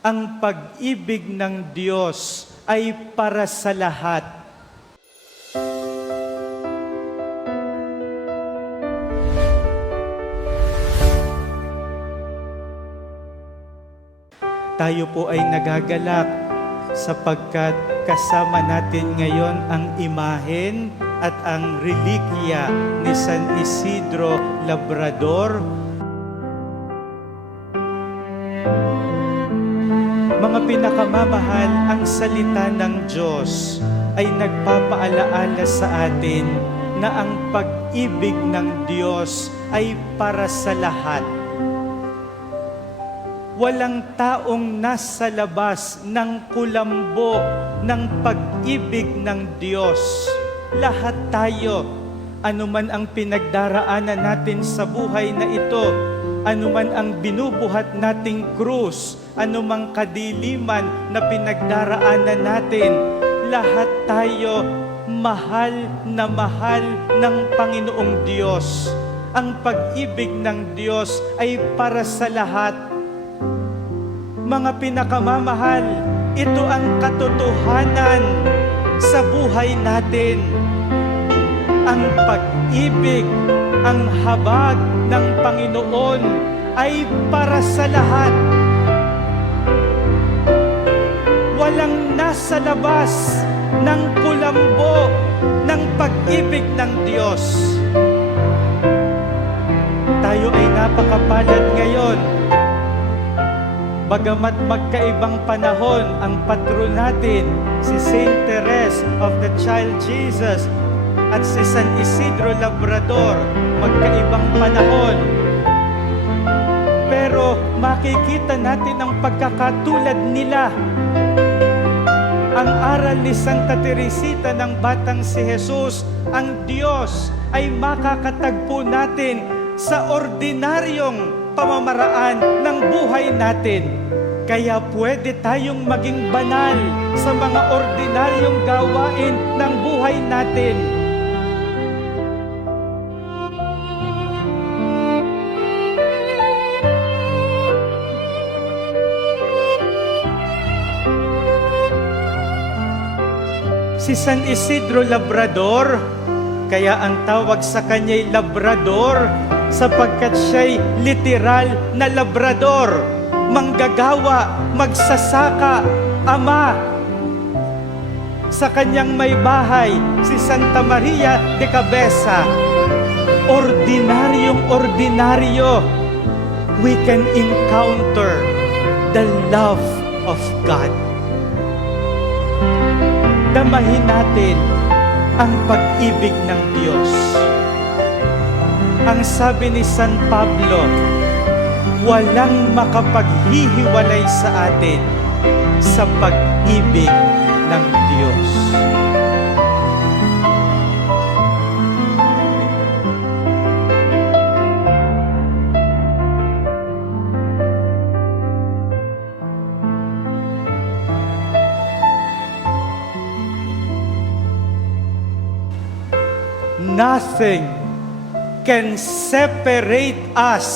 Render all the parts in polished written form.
Ang pag-ibig ng Diyos ay para sa lahat. Tayo po ay nagagalak sapagkat kasama natin ngayon ang imahen at ang relikya ni San Isidro Labrador. Mga pinakamamahal, ang salita ng Diyos ay nagpapaalaala sa atin na ang pag-ibig ng Diyos ay para sa lahat. Walang taong nasa labas ng kulambo ng pag-ibig ng Diyos. Lahat tayo, anuman ang pinagdaraanan natin sa buhay na ito, anuman ang binubuhat nating krus, anumang kadiliman na pinagdaraanan natin, lahat tayo mahal ng Panginoong Diyos. Ang pag-ibig ng Diyos ay para sa lahat. Mga pinakamamahal, ito ang katotohanan sa buhay natin. Ang pag-ibig, ang habag ng Panginoon ay para sa lahat. Walang nasa labas ng kulambo ng pag-ibig ng Diyos. Tayo ay napakapalad ngayon. Bagamat magkaibang panahon ang patron natin, si Saint Therese of the Child Jesus at si San Isidro Labrador, magkaibang panahon. Pero makikita natin ang pagkakatulad nila. Ang aral ni Santa Teresita ng Batang si Jesus, ang Diyos ay makakatagpo natin sa ordinaryong pamamaraan ng buhay natin. Kaya pwede tayong maging banal sa mga ordinaryong gawain ng buhay natin. Si San Isidro Labrador, kaya ang tawag sa kanya'y Labrador, sapagkat siya'y literal na labrador, manggagawa, magsasaka, ama. Sa kanyang may bahay, si Santa Maria de Cabeza, ordinaryo, we can encounter the love of God. Damahin natin ang pag-ibig ng Diyos. Ang sabi ni San Pablo, walang makapaghihiwalay sa atin sa pag-ibig ng Diyos. Nothing can separate us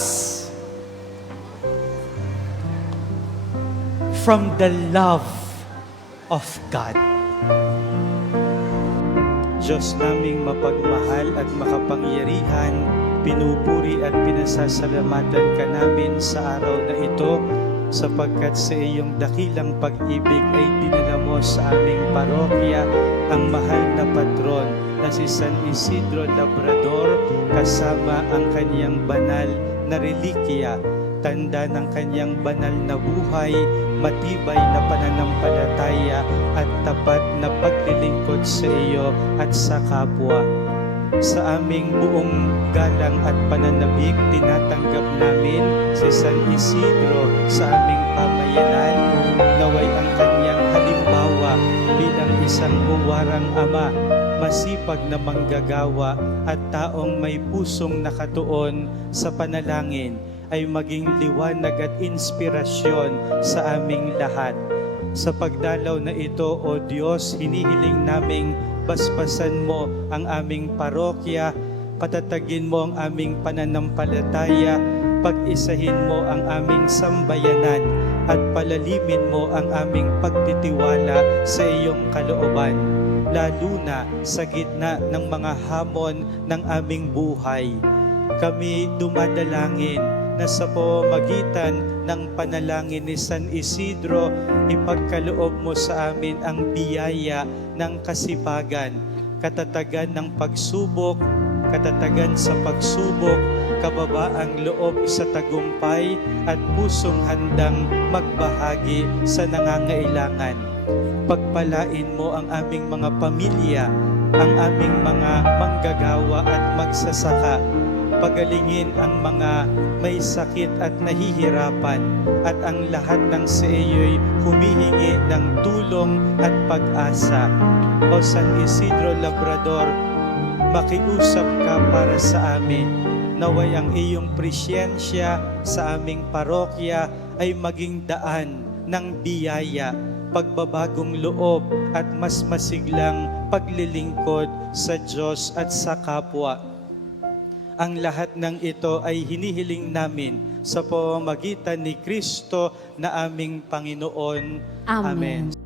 from the love of God. Diyos naming mapagmahal at makapangyarihan, pinupuri at pinasasalamatan ka namin sa araw na ito sapagkat sa iyong dakilang pag-ibig ay dinala mo sa aming parokya ang mahal na patron na si San Isidro Labrador kasama ang kanyang banal na relikya, tanda ng kanyang banal na buhay, matibay na pananampalataya at tapat na paglilingkod sa iyo at sa kapwa. Sa aming buong galang at pananabik, tinatanggap namin si San Isidro sa aming pamayanan, naway ang kanyang halimbawa bilang isang huwarang ama, masipag na manggagawa at taong may pusong nakatuon sa panalangin ay maging liwanag at inspirasyon sa aming lahat. Sa pagdalaw na ito, O Diyos, hinihiling naming basbasan mo ang aming parokya, patatagin mo ang aming pananampalataya, pag-isahin mo ang aming sambayanan, at palalimin mo ang aming pagtitiwala sa iyong kalooban, lalo na sa gitna ng mga hamon ng aming buhay. Kami dumadalangin na sa pamamagitan ng panalangin ni San Isidro, ipagkaloob mo sa amin ang biyaya ng kasipagan, katatagan ng pagsubok, katatagan sa pagsubok, kababaang loob sa tagumpay, at pusong handang magbahagi sa nangangailangan. Pagpalain mo ang aming mga pamilya, ang aming mga manggagawa at magsasaka. Pagalingin ang mga may sakit at nahihirapan, at ang lahat ng sa iyo'y humihingi ng tulong at pag-asa. O San Isidro Labrador, makiusap ka para sa amin. Naway ang iyong presyensya sa aming parokya ay maging daan ng biyaya, pagbabagong loob at mas masiglang paglilingkod sa Diyos at sa kapwa. Ang lahat ng ito ay hinihiling namin sa pamamagitan ni Kristo na aming Panginoon. Amen. Amen.